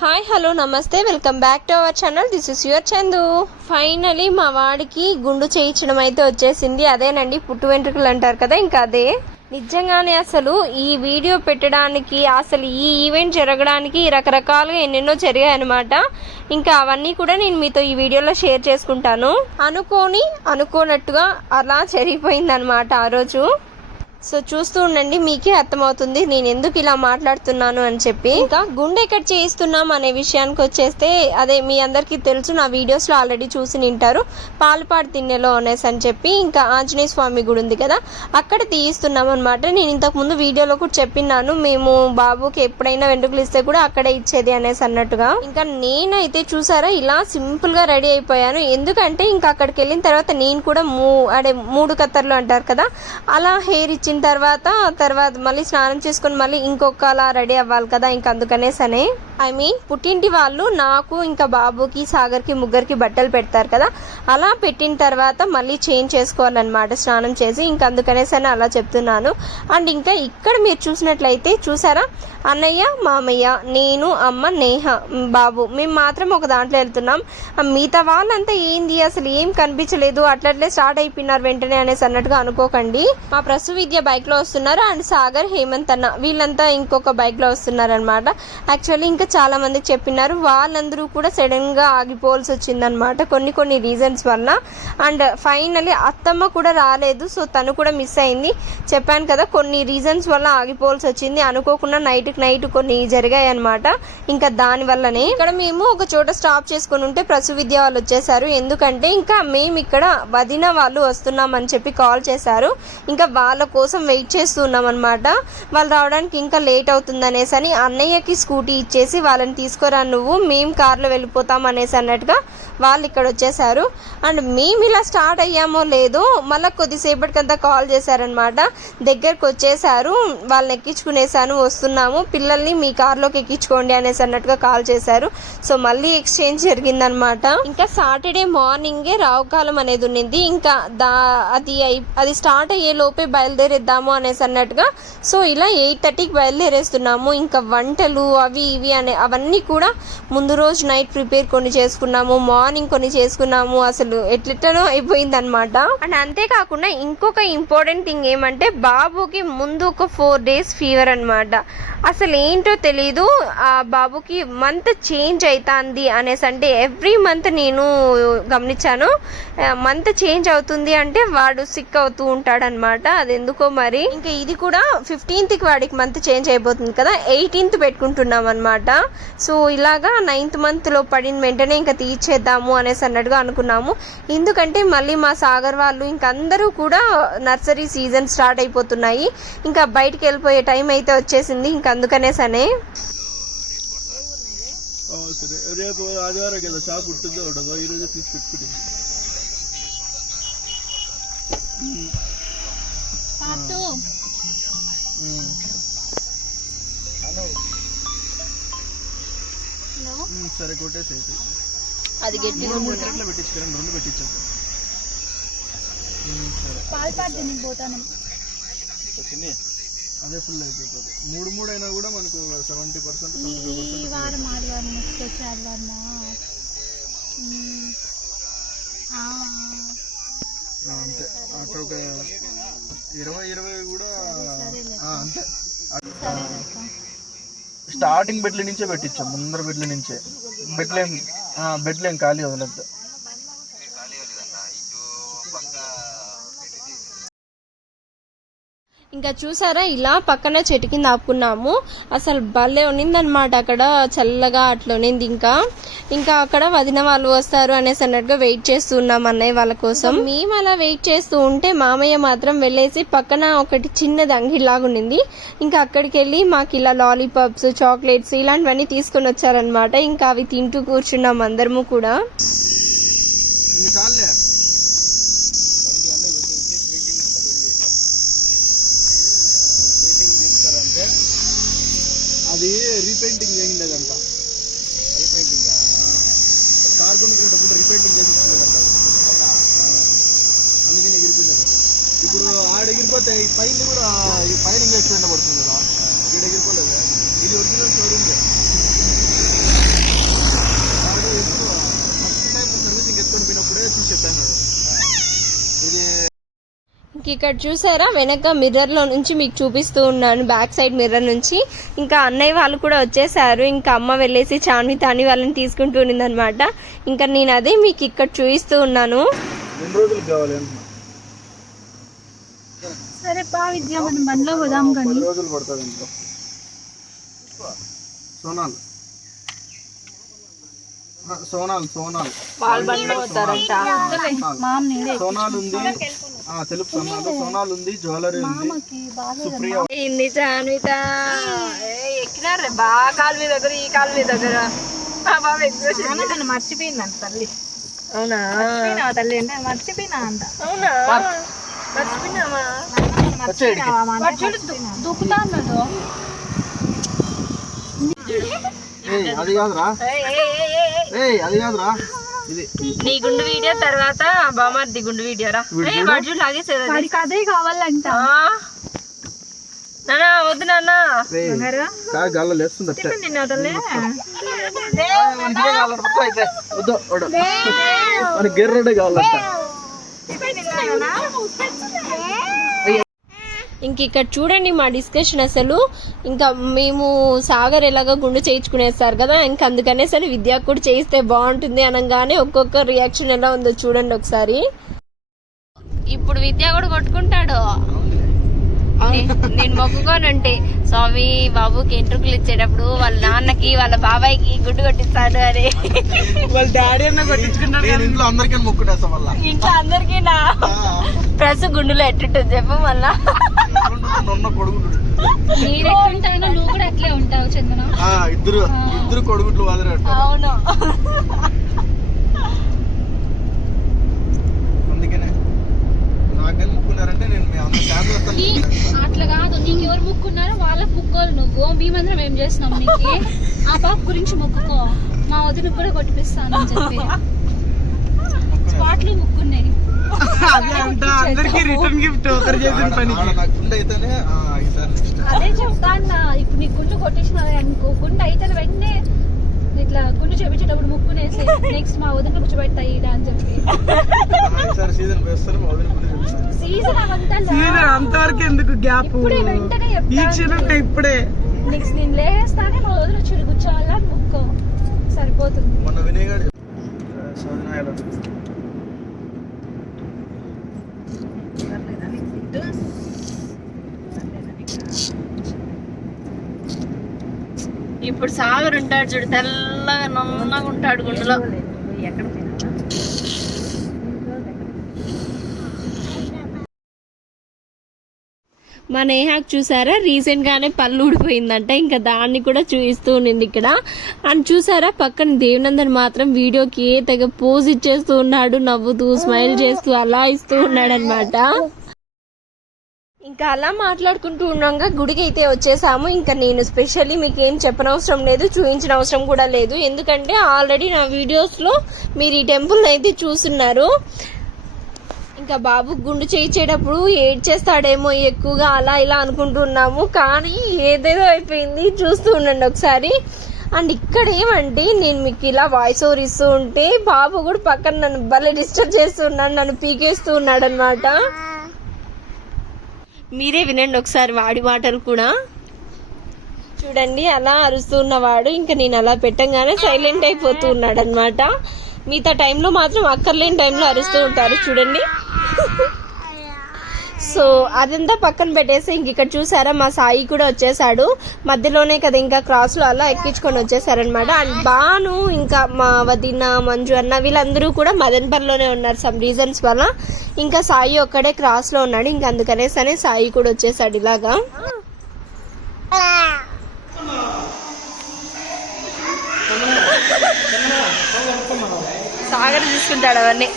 Hi hello నమస్తే welcome back to our channel. This is your Chandu. Finally మా వాడికి గుండు చేయించడం అయితే వచ్చేసింది. అదేనండి పుట్టు వెంట్రుకలు అంటారు కదా, ఇంకా అదే. నిజంగానే అసలు ఈ వీడియో పెట్టడానికి, అసలు ఈ ఈవెంట్ జరగడానికి రకరకాలుగా ఎన్నెన్నో జరిగాయి అనమాట. ఇంకా అవన్నీ కూడా నేను మీతో ఈ వీడియోలో షేర్ చేసుకుంటాను. అనుకోనట్టుగా అలా జరిగిపోయింది అనమాట ఆ రోజు. సో చూస్తూ ఉండండి, మీకే అర్థమవుతుంది నేను ఎందుకు ఇలా మాట్లాడుతున్నాను అని చెప్పి. ఇంకా గుండె ఎక్కడ చేయిస్తున్నాం అనే విషయానికి వచ్చేస్తే, అదే మీ అందరికీ తెలుసు, నా వీడియోస్లో ఆల్రెడీ చూసి నింటారు. పాలపాడు తిన్నెలో అనేసి అని చెప్పి, ఇంకా ఆంజనేయ స్వామి గుడి ఉంది కదా, అక్కడ తీయిస్తున్నాం అనమాట. నేను ఇంతకుముందు వీడియోలో కూడా చెప్పినాను, మేము బాబుకి ఎప్పుడైనా వెంట్రుకలు ఇస్తే కూడా అక్కడే ఇచ్చేది అనేసి అన్నట్టుగా. ఇంకా నేనైతే చూసారా ఇలా సింపుల్ గా రెడీ అయిపోయాను. ఎందుకంటే ఇంకా అక్కడికి వెళ్ళిన తర్వాత నేను కూడా మూడు కత్తర్లు అంటారు కదా, అలా హెయిర్ ఇచ్చిన తర్వాత మళ్ళీ స్నానం చేసుకుని మళ్ళీ ఇంకొకలా రెడీ అవ్వాలి కదా, ఇంకా అందుకనేసనే పుట్టింటి వాళ్ళు నాకు ఇంకా బాబుకి సాగర్కి ముగ్గురికి బట్టలు పెడతారు కదా, అలా పెట్టిన తర్వాత మళ్ళీ చేంజ్ చేసుకోవాలన్నమాట స్నానం చేసి, ఇంకా అందుకనేసని అలా చెప్తున్నాను. అండ్ ఇంకా ఇక్కడ మీరు చూసినట్లయితే చూసారా, అన్నయ్య, మామయ్య, నేను, అమ్మ, నేహ, బాబు, మేము మాత్రం ఒక దాంట్లో వెళ్తున్నాం. మిగతా వాళ్ళంతా ఏంది అసలు ఏం కనిపించలేదు, అట్లట్లే స్టార్ట్ అయిపోయినారు వెంటనే అనేసి అన్నట్టుగా అనుకోకండి. మా ప్రసు విద్య బైక్ లో వస్తున్నారు, అండ్ సాగర్, హేమంత్ అన్న వీళ్ళంతా ఇంకొక బైక్ లో వస్తున్నారు అనమాట. యాక్చువల్లీ ఇంకా చాలా మందికి చెప్పినారు, వాళ్ళందరూ కూడా సడన్ గా ఆగిపోవాల్సి వచ్చిందనమాట కొన్ని రీజన్స్ వల్ల. అండ్ ఫైనలీ అత్తమ్మ కూడా రాలేదు, సో తను కూడా మిస్ అయింది. చెప్పాను కదా కొన్ని రీజన్స్ వల్ల ఆగిపోవాల్సి వచ్చింది. అనుకోకుండా నైట్ కొన్ని జరిగాయి అనమాట. ఇంకా దాని వల్లనే ఇక్కడ మేము ఒక చోట స్టాప్ చేసుకుని ఉంటే ప్రసు విద్య వాళ్ళు వచ్చేసారు. ఎందుకంటే ఇంకా మేము ఇక్కడ వదిన వాళ్ళు వస్తున్నామని చెప్పి కాల్ చేశారు. ఇంకా వాళ్ళ కోసం వెయిట్ చేస్తున్నాం అనమాట. వాళ్ళు రావడానికి ఇంకా లేట్ అవుతుంది అనేసి అని అన్నయ్యకి స్కూటీ ఇచ్చేసి వాళ్ళని తీసుకురా నువ్వు, మేము కార్లో వెళ్ళిపోతాం అనేసి అన్నట్టుగా వాళ్ళు ఇక్కడ వచ్చేసారు. అండ్ మేము ఇలా స్టార్ట్ అయ్యామో లేదో మళ్ళీ కొద్దిసేపటికంతా కాల్ చేశారనమాట. దగ్గరకు వచ్చేసారు, వాళ్ళని ఎక్కించుకునేసాను, వస్తున్నాము, పిల్లల్ని మీ కార్లోకి ఎక్కించుకోండి అనేసి అన్నట్టుగా కాల్ చేశారు. సో మళ్ళీ ఎక్స్చేంజ్ జరిగిందనమాట. ఇంకా సాటర్డే మార్నింగే రావుకాలం అనేది ఉన్నింది. ఇంకా అది స్టార్ట్ అయ్యే లోపే బయలుదేరేద్దాము అనేసి అన్నట్టుగా. సో ఇలా 8:30కి బయలుదేరేస్తున్నాము. ఇంకా వంటలు అవి ఇవి అవన్నీ కూడా ముందు రోజు నైట్ ప్రిపేర్ కొన్ని చేసుకున్నాము, మార్నింగ్ కొన్ని చేసుకున్నాము. అసలు ఎట్లెట్లనో అయిపోయింది అనమాట. అండ్ అంతేకాకుండా ఇంకొక ఇంపార్టెంట్ థింగ్ ఏమంటే, బాబుకి ముందు ఒక 4 days ఫీవర్ అనమాట. అసలు ఏంటో తెలీదు, ఆ బాబుకి మంత్ చేంజ్ అవుతుంది అనేసి, అంటే ఎవ్రీ మంత్ నేను గమనించాను, మంత్ చేంజ్ అవుతుంది అంటే వాడు సిక్ అవుతూ ఉంటాడనమాట. అది ఎందుకో మరి. ఇంకా ఇది కూడా 15th వాడికి మంత్ చేంజ్ అయిపోతుంది కదా, 18th పెట్టుకుంటున్నాం అనమాట. సో ఇలాగా 9th month లో పడిన వెంటనే ఇంకా తీర్చేద్దాము అనేసి అన్నట్టుగా అనుకున్నాము. ఎందుకంటే మళ్ళీ మా సాగర్ వాళ్ళు ఇంకా అందరూ కూడా నర్సరీ సీజన్ స్టార్ట్ అయిపోతున్నాయి, ఇంకా బయటికి వెళ్ళిపోయే టైం అయితే వచ్చేసింది. ఇంకా అందుకనేసనే రేపు ఆదివారం కదా షాప్ ఉంటుందో ఉండదో ఈరోజు తీసి పెట్టుకుని సరే కొట్టేసి అది గట్టిగా పెట్టించుకోండి, 2 పెట్టించాను. సరే అదే ఫుల్ అయిపోతుంది. 3 అయినా కూడా మనకు 70%, 75%. అంతే అక్కడ ఒక 20 కూడా అంతే. స్టార్టింగ్ బెడ్ల నుంచే పెట్టించాం, ముందర బెడ్ల నుంచే. బెడ్లేం ఖాళీ వదలద్దు. ఇంకా చూసారా, ఇలా పక్కన చెట్టు కింద ఆపుకున్నాము. అసలు భలే ఉన్నిందనమాట, అక్కడ చల్లగా అట్లా ఉన్నింది. ఇంకా అక్కడ వదిన వాళ్ళు వస్తారు అనేసి అన్నట్టుగా వెయిట్ చేస్తూ ఉన్నాం అన్నయ్య వాళ్ళ కోసం. మేము అలా వెయిట్ చేస్తూ ఉంటే మామయ్య మాత్రం వెళ్ళేసి పక్కన ఒకటి చిన్నది అంగిలాగా ఉన్నింది, ఇంకా అక్కడికి వెళ్ళి మాకు ఇలా లాలీపాప్స్, చాక్లెట్స్ ఇలాంటివన్నీ తీసుకొని వచ్చారనమాట. ఇంకా అవి తింటూ కూర్చున్నాం అందరము కూడా. అది రీపెయింటింగ్ చేసిండేదంట, కార్ కొనుక్కునేటప్పుడు రీపెయింటింగ్ చేసిండేదంట, అందుకని ఎగిరిపోయింది. ఇప్పుడు ఆడ ఎగిరిపోతే ఈ పైన కూడా ఈ పైన ఎక్స్టెండ్ పడుతుంది కదా, ఇక్కడ ఎగిరిపోలేదు. ఇది ఒరిజినల్ షోరూమ్. ఇక్కడ చూసారా వెనక మిర్రర్ లో నుంచి మీకు చూపిస్తూ ఉన్నాను, బ్యాక్ సైడ్ మిర్రర్ నుంచి. ఇంకా అన్నయ్య వాళ్ళు కూడా వచ్చేసారు. ఇంకా అమ్మ వెళ్ళేసి చాన్వి తాని వాళ్ళని తీసుకుంటూ ఉన్నది అనమాట. ఇంకా నేను అదే మీకు ఇక్కడ చూపిస్తూ ఉన్నాను. సరే పా విద్య మనం బండ్లో పోదాం కానీ రోజులు పడుతుంది ఇంట్లో. సోనాల్ సోనాల్ ఉంది, తెలుపు సోనాల్ ఉంది, జ్యువెలరీ ఉంది, సుప్రియ ఇంది చాన్విత ఎక్కినారు బాగా కాలు మీ దగ్గర, ఈ కాలు మీ దగ్గర మర్చిపోయిందంట తల్లి. అవునా తల్లి అంటే మర్చిపోయినా అంట. అవునా మర్చిపోయినామా? దూకుతా అన్నాడు. అది కాదురా, అది కాదురా, ఇది నీ గుండు వీడియో తర్వాత బామర్ది గుండు వీడియో రా. బడ్జెట్ లాగేసేది వాడికి అదే కావాలంట. నానా వద్దు నాన్న, గాల్లో లేస్తుంది అట్టే. నిన్న తల్లి గెర్రడే కావాలంట. ఇంక ఇక్కడ చూడండి మా డిస్కషన్ అసలు. ఇంకా మేము సాగర్ ఎలాగో గుండు చేయించుకునేస్తారు కదా, ఇంకా అందుకనే సరే విద్యా కూడా చేయిస్తే బాగుంటుంది అనగానే ఒక్కొక్క రియాక్షన్ ఎలా ఉందో చూడండి ఒకసారి. ఇప్పుడు విద్య కూడా కొట్టుకుంటాడు. నేను మొక్కుకోనంటే స్వామి బాబుకి ఎంట్రుకలు ఇచ్చేటప్పుడు వాళ్ళ నాన్నకి వాళ్ళ బాబాయ్కి గుడ్డు కొట్టిస్తాడు అని. వాళ్ళ డాడీ అన్న కొట్టించుకుంటాడు. ఇంట్లో అందరికీ మొక్కునేస్తాం వల్ల. ఇంట్లో అందరికి నా ప్రెస్ గుండులో ఎట్టుంటుంది చెప్పు మళ్ళా. నేనెట్లుంటానో నువ్వు కూడా అట్లే ఉంటావు చందన. ఇద్దరు కొడుకుట్లు వాదరే. అవును, అందుకనే అట్లా కాదు. నీకు ఎవరు ముక్కున్నారో వాళ్ళకి ముక్కోలు నువ్వు. మేమందరం ఏం చేస్తున్నాం నీకు? ఆ పాప గురించి మొక్కుకో, మా వదిన కూడా కొట్టిపిస్తాను అని చెప్పి స్పాట్లు ముక్కున్నాయి. అదే చెప్తా అన్న. ఇప్పుడు నీ గుండు కొట్టించిన అనుకో, గుండు అయితే వెంటనే ఇట్లా గుండు చేపించేటప్పుడు ముక్కునేసి నెక్స్ట్ మా వదిన కూర్చోబెడతాయి అని చెప్పి. సీజన్ అంతవరకు ఎందుకు గ్యాప్? ఇప్పుడే వెంటనే ఇప్పుడే నెక్స్ట్ నేను లేస్తానే మా వదిన వచ్చి కూర్చోవాలా ముక్కో సరిపోతుంది. మొన్న వినయగాడు ఇప్పుడు సాగర్ ఉంటాడు చూడు, తెల్లగా నల్లగా ఉంటాడు గుండెలో. మా నేహాకు చూసారా రీసెంట్ గానే పళ్ళు ఊడిపోయిందంట. ఇంకా దాన్ని కూడా చూపిస్తూ ఉండింది ఇక్కడ. అని చూసారా పక్కన దేవనందన్ మాత్రం వీడియోకి తెగ పోజ్ ఇచ్చేస్తూ ఉన్నాడు, నవ్వుతూ స్మైల్ చేస్తూ అలా ఇస్తూ ఉన్నాడు అనమాట. ఇంకా అలా మాట్లాడుకుంటూ ఉండగా గుడికి అయితే వచ్చేసాము. ఇంకా నేను స్పెషల్లీ మీకు ఏం చెప్పనవసరం లేదు, చూపించిన అవసరం కూడా లేదు. ఎందుకంటే ఆల్రెడీ నా వీడియోస్లో మీరు ఈ టెంపుల్ అయితే చూస్తున్నారు. ఇంకా బాబు గుండు చేయించేటప్పుడు ఏడ్చేస్తాడేమో ఎక్కువగా అలా ఇలా అనుకుంటున్నాము, కానీ ఏదేదో అయిపోయింది. చూస్తూ ఉండండి ఒకసారి. అండ్ ఇక్కడ ఏమంటే నేను మీకు ఇలా వాయిస్ ఓవర్ ఇస్తూ ఉంటే బాబు కూడా పక్కన నన్ను భలే డిస్టర్బ్ చేస్తూ ఉన్నాడు, నన్ను పీకేస్తూ ఉన్నాడు అనమాట. మీరే వినండి ఒకసారి వాడి మాటలు కూడా. చూడండి అలా అరుస్తూ ఉన్నవాడు. ఇంకా నేను అలా పెట్టంగానే సైలెంట్ అయిపోతూ ఉన్నాడు అనమాట. మిగతా టైంలో మాత్రం అక్కర్లేని టైంలో అరుస్తూ ఉంటారు చూడండి. సో అదంతా పక్కన పెట్టేసి ఇంక ఇక్కడ చూసారా మా సాయి కూడా వచ్చేసాడు. మధ్యలోనే కదా ఇంకా క్రాస్ లో అలా ఎక్కించుకొని వచ్చేసారనమాట. అండ్ బాను ఇంకా మా వదిన మంజు అన్న వీళ్ళందరూ కూడా మదన్పల్లిలోనే ఉన్నారు సమ్ రీజన్స్ వల్ల. ఇంకా సాయి ఒక్కడే క్రాస్ లో ఉన్నాడు. ఇంకా అందుకనేసనే సాయి కూడా వచ్చేసాడు ఇలాగా. సాగర్ తీసుకుంటాడు అవన్నీ.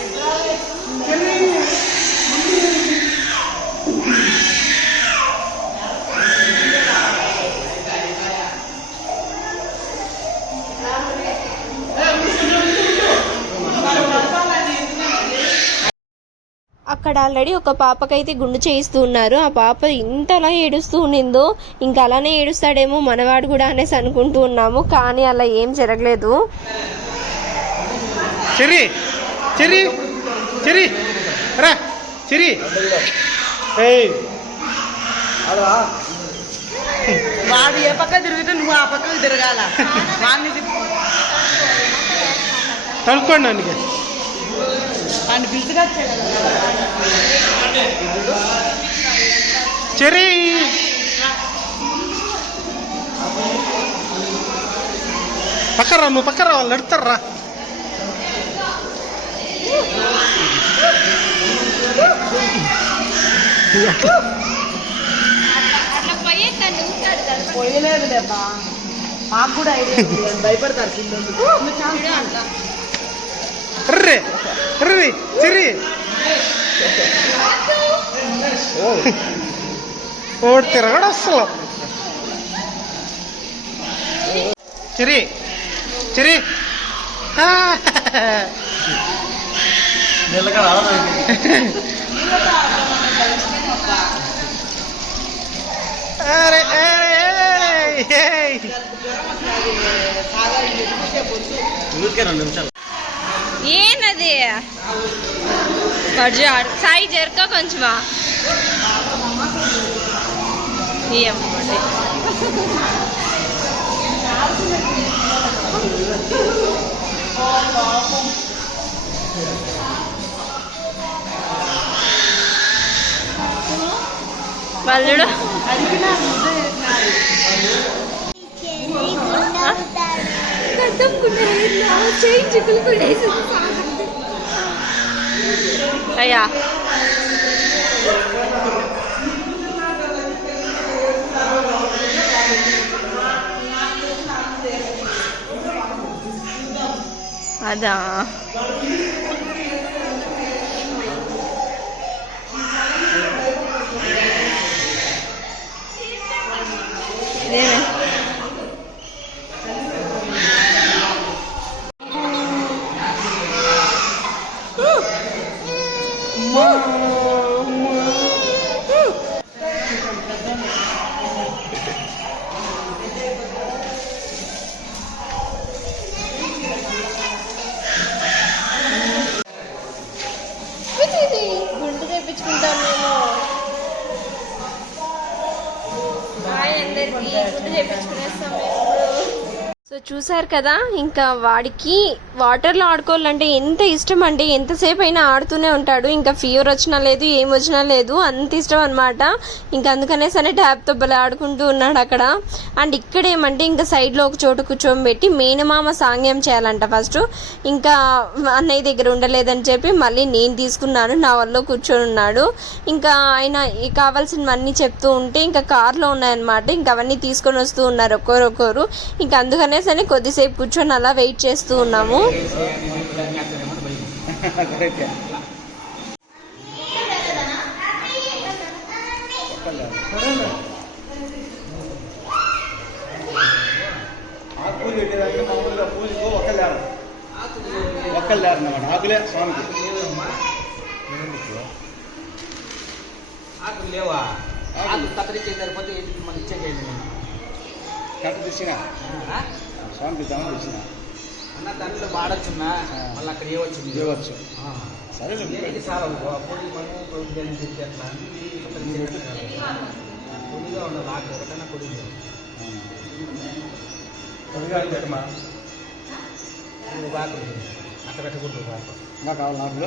అక్కడ ఆల్రెడీ ఒక పాపకైతే గుండు చేయిస్తూ ఉన్నారు. ఆ పాప ఇంతలా ఏడుస్తూ ఉండిందో, ఇంకా అలానే ఏడుస్తాడేమో మనవాడు కూడా అనేసి అనుకుంటూ ఉన్నాము, కానీ అలా ఏం జరగలేదు. వాడు ఏ పక్క తిరిగితే నువ్వు ఆ పక్కకు తిరగాల వాడిని కనుక్కోండి అందుకే వాడిని పిలుచుగా చెరీ పక్కరా నువ్వు పక్కరా వాళ్ళు నడుతారా పోయలేదు లేబ్బా మాకు కూడా ఐడియా భయపడతారు పిల్లలు రే రే చెరీ ఓ తిరగడు అసలు చెరీ చెరీ అరే ఊరికే 2 నిమిషాలు ಏನದೇ ಸಾಯಿ ಜರ್ಕ ಕೊಂಚಮಾ ఏమండి వాళ్ళు అయ్యా అదా ఇదేనే గుండు చేయించుకుంటాం మేము హాయ్ అందరికి గుండు చేయించుకునేస్తాం మేము సో చూసారు కదా ఇంకా వాడికి వాటర్లో ఆడుకోవాలంటే ఎంత ఇష్టం అంటే ఎంతసేపు అయినా ఆడుతూనే ఉంటాడు. ఇంకా ఫీవర్ వచ్చినా లేదు ఏం వచ్చినా లేదు అంత ఇష్టం అనమాట. ఇంకా అందుకనేసరి ట్యాబ్తో భలే ఆడుకుంటూ ఉన్నాడు అక్కడ. అండ్ ఇక్కడ ఏమంటే ఇంకా సైడ్లో ఒక చోట కూర్చోబెట్టి మేనమామ సాంగ్యం చేయాలంట ఫస్ట్. ఇంకా అన్నయ్య దగ్గర ఉండలేదని చెప్పి మళ్ళీ నేను తీసుకున్నాను, నా వల్ల కూర్చొని ఉన్నాడు. ఇంకా ఆయన కావాల్సినవన్నీ చెప్తూ ఉంటే ఇంకా కార్లో ఉన్నాయన్నమాట. ఇంకా అవన్నీ తీసుకొని వస్తూ ఉన్నారు ఒక్కొక్కరు. ఇంకా అందుకనే సరే కొద్దిసేపు కూర్చొని అలా వెయిట్ చేస్తూ ఉన్నాము. ఆకులే స్వామికి ఆకులు లేవా? ఆకులు కత్తిరించే సరిపోతే మనకి ఇచ్చేయండి. కట్ట తెచ్చినా స్వామికి దాని తెచ్చిన అన్న దాంట్లో వాడచ్చున్నా మళ్ళీ అక్కడ ఏ వచ్చింది ఇవ్వచ్చు. సరే చాలా పొడి మనం పొడిగా ఉండదు. ఆకు ఒకటన్నా పొడిగా పొడిగా ఆకు అక్కడ పెట్టకూడదు. ఆకు ఇంకా కావాలి నాకు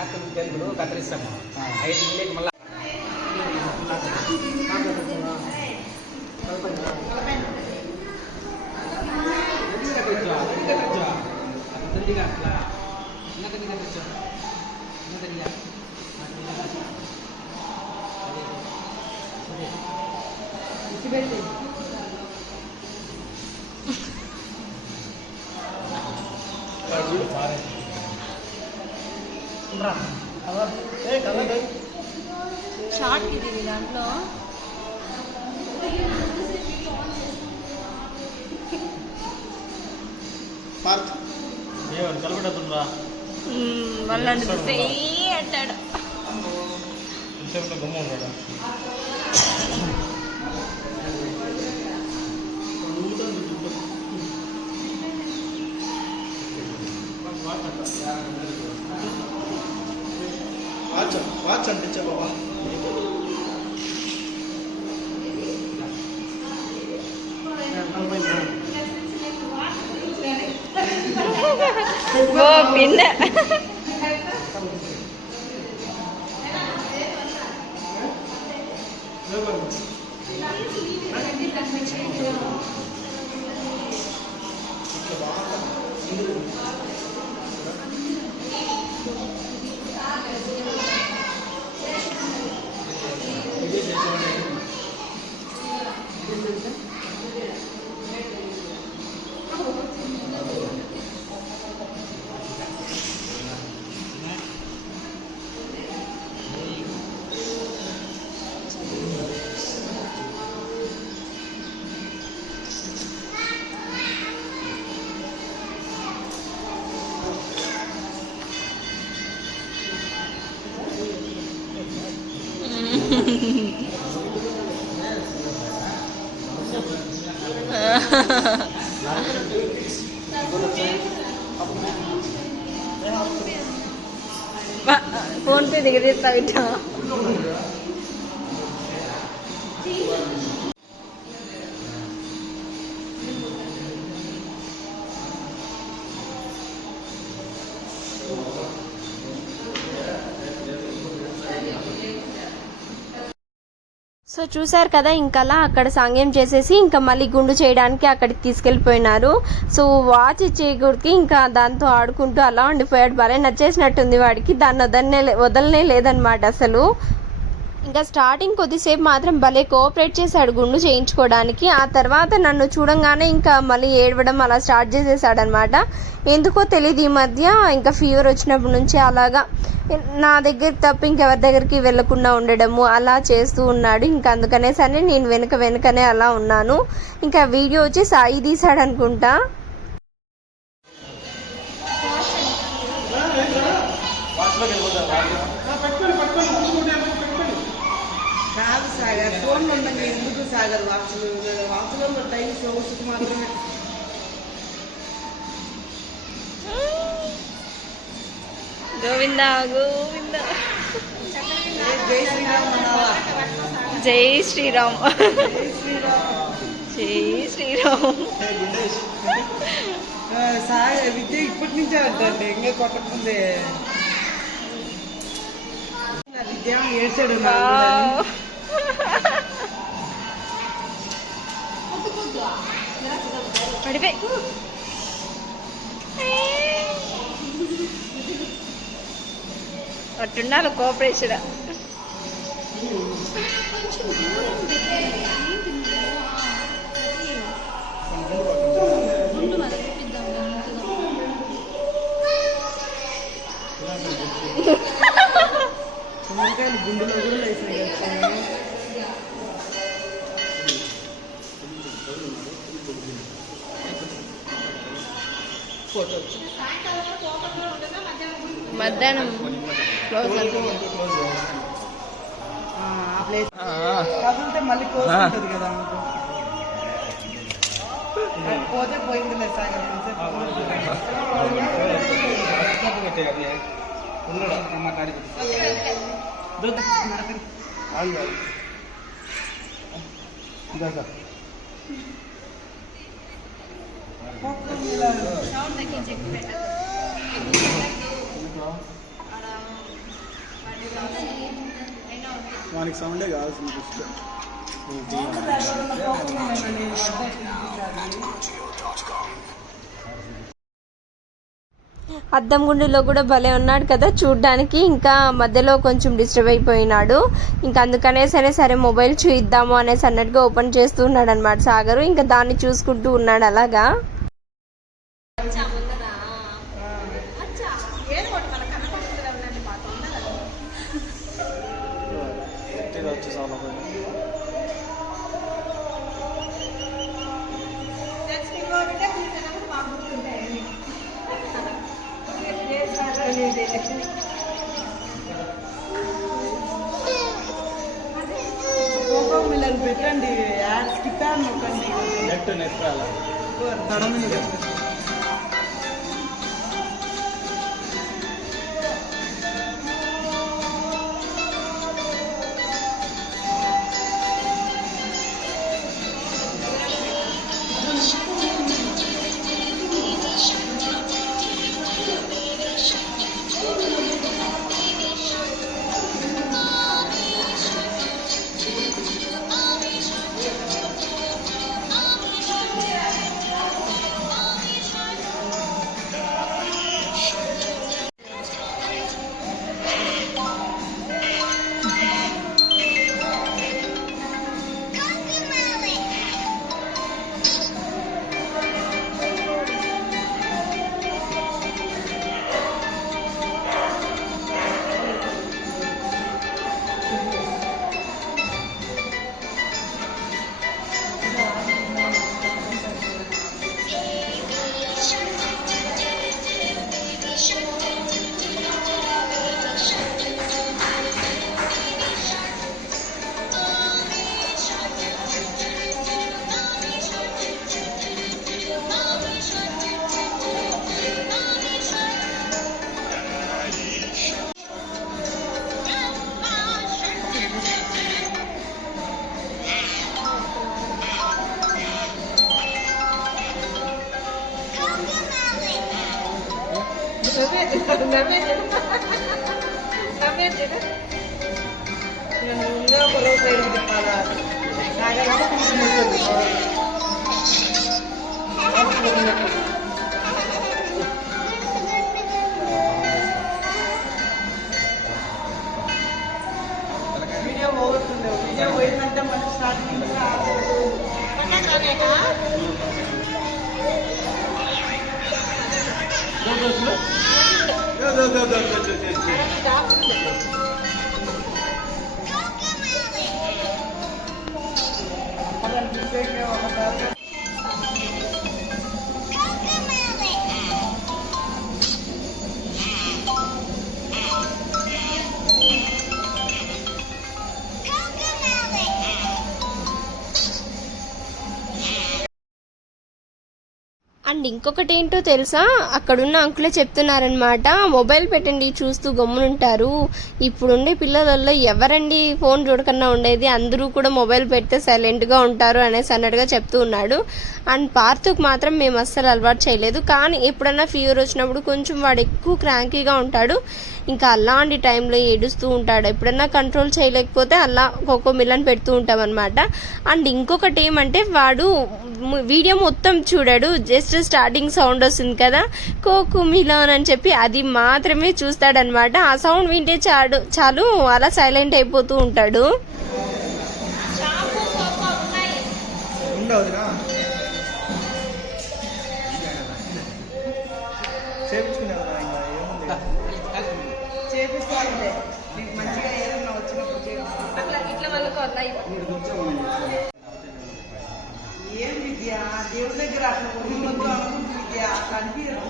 ఆకులు తెలుగుడు కత్తిరిస్తాము 5 కిలోకి మళ్ళీ షార్ట్ ఇది దాంట్లో కలపడుతుండ్రా వాళ్ళని చూస్తే అంటాడు. గమ్మ ఉంటాడా? వాచ్ అంటే బాబా ఓ పిన్న ఫోన్ పే దిగదీస్తా బిడ్డా. సో చూసారు కదా, ఇంకలా అక్కడ సాంగ్యం చేసేసి ఇంకా మళ్ళీ గుండు చేయడానికి అక్కడికి తీసుకెళ్ళిపోయినారు. సో వాచ్ ఇచ్చేగుడికి ఇంకా దాంతో ఆడుకుంటూ అలా ఉండిపోయాడు. భలే నచ్చేసినట్టుంది వాడికి, దాన్ని వదలనే లేదనమాట అసలు. ఇంకా స్టార్టింగ్ కొద్దిసేపు మాత్రం భలే కోఆపరేట్ చేశాడు గుండు చేయించుకోవడానికి. ఆ తర్వాత నన్ను చూడంగానే ఇంకా మళ్ళీ ఏడవడం అలా స్టార్ట్ చేసేసాడనమాట. ఎందుకో తెలియదు, ఈ మధ్య ఇంకా ఫీవర్ వచ్చినప్పటి నుంచి అలాగా నా దగ్గర తప్ప ఇంకెవరి దగ్గరికి వెళ్ళకుండా ఉండడము అలా చేస్తూ ఉన్నాడు. ఇంకా అందుకనే సరే నేను వెనుకనే అలా ఉన్నాను. ఇంకా వీడియో వచ్చి సాయి తీసాడు అనుకుంటా. కాదు సాగర్, ఫోన్లో ఉండగా ఎందుకు సాగర్ వాచ్లో టైం షోస్కి మాత్రమే. గోవిందా గోవిందా, జై శ్రీరామ్ అన్నావా? జై శ్రీరామ్, జై శ్రీరామ్. జై శ్రీరామ్. సాగర్ విద్య ఇప్పటి నుంచే అంటండి, ఇంకా కొట్టకుందే విద్య ఏడ్చాడు. పడిపోయి అట్టుండాలి కోఆపరేషన్. గుండెలో కూడా వేసాయి. మధ్యాహ్నం క్లోజ్ ఆ ప్లేస్ కాకుంటే మళ్ళీ క్లోజ్ ఉంటుంది కదా. పోతే పోయిందిలే సాగర్. వానికి సౌండే కావాల్సింది ఫస్ట్. అద్దం గుండులో కూడా భలే ఉన్నాడు కదా చూడ్డానికి. ఇంకా మధ్యలో కొంచెం డిస్టర్బ్ అయిపోయినాడు. ఇంకా అందుకనే సరే మొబైల్ చూద్దాము అనేసి అన్నట్టుగా ఓపెన్ చేస్తూ ఉన్నాడు అనమాట సాగరు. ఇంకా దాన్ని చూసుకుంటూ ఉన్నాడు అలాగా. పెట్టండి, యాడ్ స్కిప్ యాడ్ నొక్కండి. నెట్ రాలా ముందుగా పొలం సైడ్ తిప్పాలా సాగర్ వీడియో పోతుండే వీడియో పోయిందంటే మనకి స్టార్టింగ్ అండ్ ఇంకొకటి ఏంటో తెలుసా, అక్కడున్న అంకులే చెప్తున్నారనమాట, మొబైల్ పెట్టండి చూస్తూ గమ్మునుంటారు, ఇప్పుడుండే పిల్లలలో ఎవరండి ఫోన్ చూడకన్నా ఉండేది, అందరూ కూడా మొబైల్ పెడితే సైలెంట్గా ఉంటారు అనేసి అన్నట్టుగా చెప్తూ ఉన్నాడు. అండ్ పార్థుకు మాత్రం మేము అస్సలు అలవాటు చేయలేదు, కానీ ఎప్పుడన్నా ఫీవర్ వచ్చినప్పుడు కొంచెం వాడు ఎక్కువ క్రాంకీగా ఉంటాడు, ఇంకా అలాంటి టైంలో ఏడుస్తూ ఉంటాడు. ఎప్పుడన్నా కంట్రోల్ చేయలేకపోతే అలా కోకో మిలన్ పెడుతూ ఉంటాం అనమాట. అండ్ ఇంకొకటి ఏమంటే వాడు వీడియో మొత్తం చూడాడు, జస్ట్ స్టార్టింగ్ సౌండ్ వస్తుంది కదా కోకో మిలన్ అని చెప్పి అది మాత్రమే చూస్తాడనమాట. ఆ సౌండ్ వింటే చాలు అలా సైలెంట్ అయిపోతూ ఉంటాడు. చేపిస్తానులే నీకు మంచిగా ఏదన్నా వచ్చినప్పుడు చేపిస్తాను. ఏం విద్య దేవుడి దగ్గర అట్లా కొనుగోలు అనుకుంటుంది విద్య అట్లా అనిపించదు.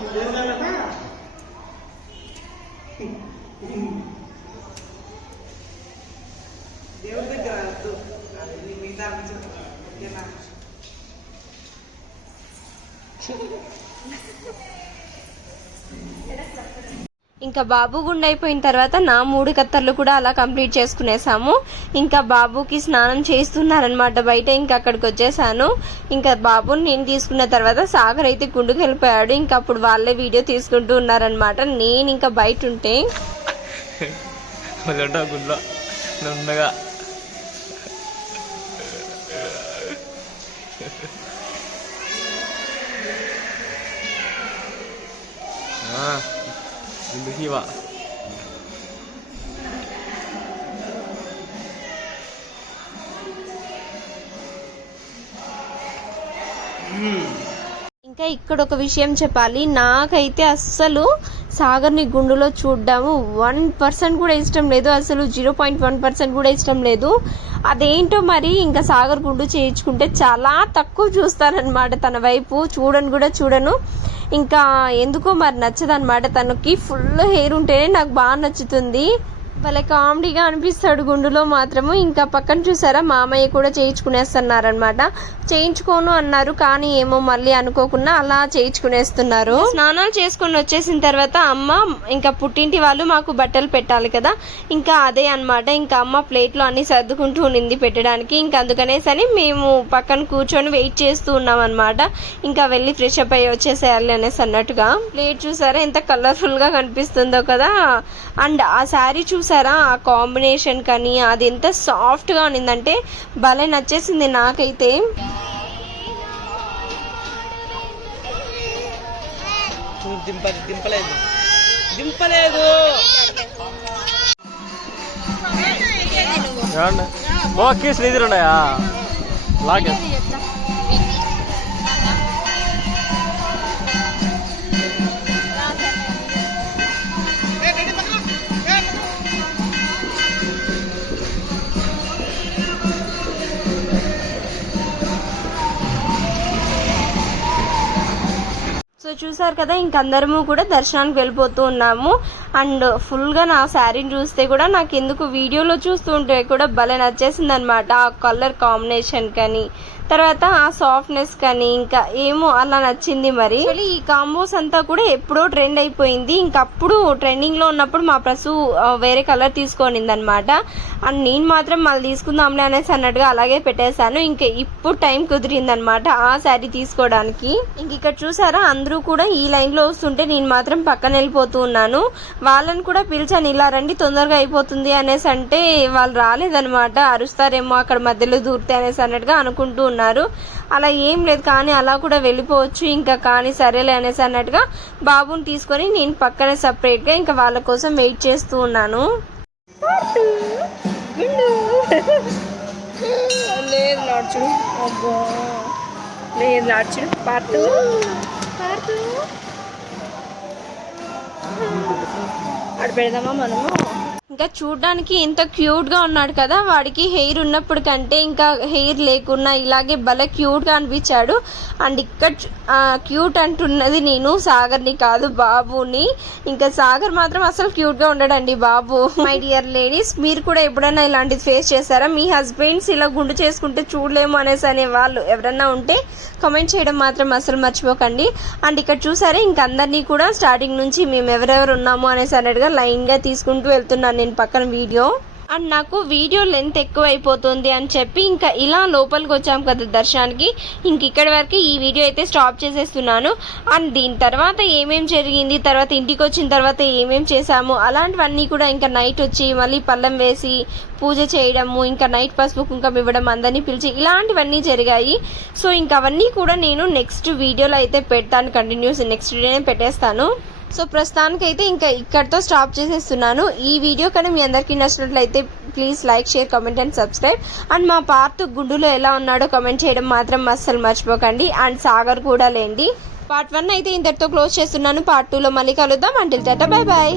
దేవుడి దగ్గర వద్దు మిగతా ఓకేనా. ఇంకా బాబు గుండె అయిపోయిన తర్వాత నా 3 కత్తర్లు కూడా అలా కంప్లీట్ చేసుకునేసాము. ఇంకా బాబుకి స్నానం చేస్తున్నారనమాట బయట. ఇంకా అక్కడికి వచ్చేసాను. ఇంకా బాబుని నేను తీసుకున్న తర్వాత సాగర్ అయితే గుండుకు వెళ్ళిపోయాడు. ఇంకా అప్పుడు వాళ్ళే వీడియో తీసుకుంటూ ఉన్నారనమాట. నేను ఇంకా బయట ఉంటే ఇంకా ఇక్కడ ఒక విషయం చెప్పాలి, నాకైతే అస్సలు సాగర్ని గుండులో చూడ్డాము 1% కూడా ఇష్టం లేదు, అసలు 0.1% కూడా ఇష్టం లేదు. అదేంటో మరి ఇంకా సాగర్ గుండు చేయించుకుంటే చాలా తక్కువ చూస్తానన్నమాట, తన వైపు చూడను. ఇంకా ఎందుకో మరి నచ్చదన్నమాట, తనకి ఫుల్ హెయిర్ ఉంటేనే నాకు బాగా నచ్చుతుంది. భలే కామెడీగా అనిపిస్తాడు గుండులో మాత్రము. ఇంకా పక్కన చూసారా మామయ్య కూడా చేయించుకునేస్తున్నారనమాట. చేయించుకోను అన్నారు కానీ ఏమో మళ్ళీ అనుకోకుండా అలా చేయించుకునేస్తున్నారు. స్నానాలు చేసుకొని వచ్చేసిన తర్వాత అమ్మ ఇంకా పుట్టింటి వాళ్ళు మాకు బట్టలు పెట్టాలి కదా, ఇంకా అదే అనమాట. ఇంకా అమ్మ ప్లేట్లో అన్ని సర్దుకుంటూ ఉన్నింది పెట్టడానికి. ఇంకా అందుకనేసని మేము పక్కన కూర్చొని వెయిట్ చేస్తూ ఉన్నాం అనమాట. ఇంకా వెళ్ళి ఫ్రెష్ అప్ అయ్యి వచ్చేసేయాలి అనేసి అన్నట్టుగా. ప్లేట్ చూసారా ఎంత కలర్ఫుల్ గా కనిపిస్తుందో కదా. అండ్ ఆ శారీ చూసారా, ఆ కాంబినేషన్ కానీ అది ఎంత సాఫ్ట్ గా ఉన్నిందంటే భలే నచ్చేసింది నాకైతే. దింపలేదు కేసులు ఎదురున్నాయా లాగే. సో చూసారు కదా, ఇంకందరము కూడా దర్శనానికి వెళ్ళిపోతూ ఉన్నాము. అండ్ ఫుల్గా నా శారీని చూస్తే కూడా నాకు ఎందుకు వీడియోలో చూస్తూ ఉంటే కూడా భలే నచ్చేసింది అనమాట. ఆ కలర్ కాంబినేషన్ కానీ తర్వాత ఆ సాఫ్ట్నెస్ కానీ ఇంకా ఏమో అలా నచ్చింది. మరి ఈ కాంబోస్ అంతా కూడా ఎప్పుడో ట్రెండ్ అయిపోయింది. ఇంకప్పుడు ట్రెండింగ్ లో ఉన్నప్పుడు మా ప్రసు వేరే కలర్ తీసుకోనింది అనమాట. అండ్ నేను మాత్రం మళ్ళీ తీసుకుందాంలే అనేసి అన్నట్టుగా అలాగే పెట్టేశాను. ఇంకా ఇప్పుడు టైం కుదిరింది అనమాట ఆ శారీ తీసుకోవడానికి. ఇంక ఇక్కడ చూసారా అందరూ కూడా ఈ లైన్ లో వస్తుంటే నేను మాత్రం పక్కన వెళ్ళిపోతూ ఉన్నాను. వాళ్ళని కూడా పిలిచాను, ఇలా రండి తొందరగా అయిపోతుంది అనేసి అంటే వాళ్ళు రాలేదనమాట. అరుస్తారేమో అక్కడ మధ్యలో దూరితే అనేసి అన్నట్టుగా అనుకుంటూ ఉన్నారు. అలా ఏం లేదు, కానీ అలా కూడా వెళ్ళిపోవచ్చు. ఇంకా కానీ సరేలే అనేసి అన్నట్టుగా బాబుని తీసుకొని నేను పక్కనే సపరేట్ గా ఇంకా వాళ్ళ కోసం వెయిట్ చేస్తూ ఉన్నాను. లేదు నాడ్చుడు, అబ్బో లేదు నాడ్చుడు, పార్తు పార్తు అక్కడ పెడదామా మనము. ఇంకా చూడ్డానికి ఎంత క్యూట్ గా ఉన్నాడు కదా, వాడికి హెయిర్ ఉన్నప్పుడు కంటే ఇంకా హెయిర్ లేకున్నా ఇలాగే భలే క్యూట్ గా అనిపించాడు. అండ్ ఇక్కడ క్యూట్ అంటున్నది నేను సాగర్ని కాదు, బాబుని. ఇంకా సాగర్ మాత్రం అసలు క్యూట్ గా ఉండడండి బాబు. మై డియర్ లేడీస్, మీరు కూడా ఎప్పుడైనా ఇలాంటిది ఫేస్ చేస్తారా? మీ హస్బెండ్స్ ఇలా గుండు చేసుకుంటే చూడలేము అనేసి అనే వాళ్ళు ఎవరన్నా ఉంటే కామెంట్ చేయడం మాత్రం అసలు మర్చిపోకండి. అండ్ ఇక్కడ చూసారా ఇంక అందరినీ కూడా స్టార్టింగ్ నుంచి మేము ఎవరెవరు ఉన్నాము అనేసి అన్నట్టుగా లైన్ గా తీసుకుంటూ వెళ్తున్నాను నేను పక్కన వీడియో. అండ్ నాకు వీడియో లెంత్ ఎక్కువ అయిపోతుంది అని చెప్పి ఇంకా ఇలా లోపలికి వచ్చాము కదా దర్శనానికి, ఇంక ఇక్కడి వరకు ఈ వీడియో అయితే స్టాప్ చేసేస్తున్నాను. అండ్ దీని తర్వాత ఏమేం జరిగింది, తర్వాత ఇంటికి వచ్చిన తర్వాత ఏమేం చేసాము అలాంటివన్నీ కూడా ఇంకా నైట్ వచ్చి మళ్ళీ పళ్ళెం వేసి పూజ చేయడము, ఇంకా నైట్ పసుపు కుంకుమ ఇవ్వడం, అందరినీ పిలిచి ఇలాంటివన్నీ జరిగాయి. సో ఇంకా అవన్నీ కూడా నేను నెక్స్ట్ వీడియోలో అయితే పెడతాను, కంటిన్యూస్ నెక్స్ట్ వీడియోనే పెట్టేస్తాను. సో ప్రస్తుతానికైతే ఇంకా ఇక్కడితో స్టాప్ చేసేస్తున్నాను. ఈ వీడియో కానీ మీ అందరికీ నచ్చినట్లయితే please like, share, comment and subscribe. And మా పార్ట్ గుండులో ఎలా ఉన్నాడో కామెంట్ చేయడం మాత్రం అస్సలు మర్చిపోకండి. అండ్ సాగర్ కూడా లేండి. పార్ట్ 1 అయితే ఇంతటితో క్లోజ్ చేస్తున్నాను. పార్ట్ 2లో మళ్ళీ కలుద్దాం. Until tata, bye bye.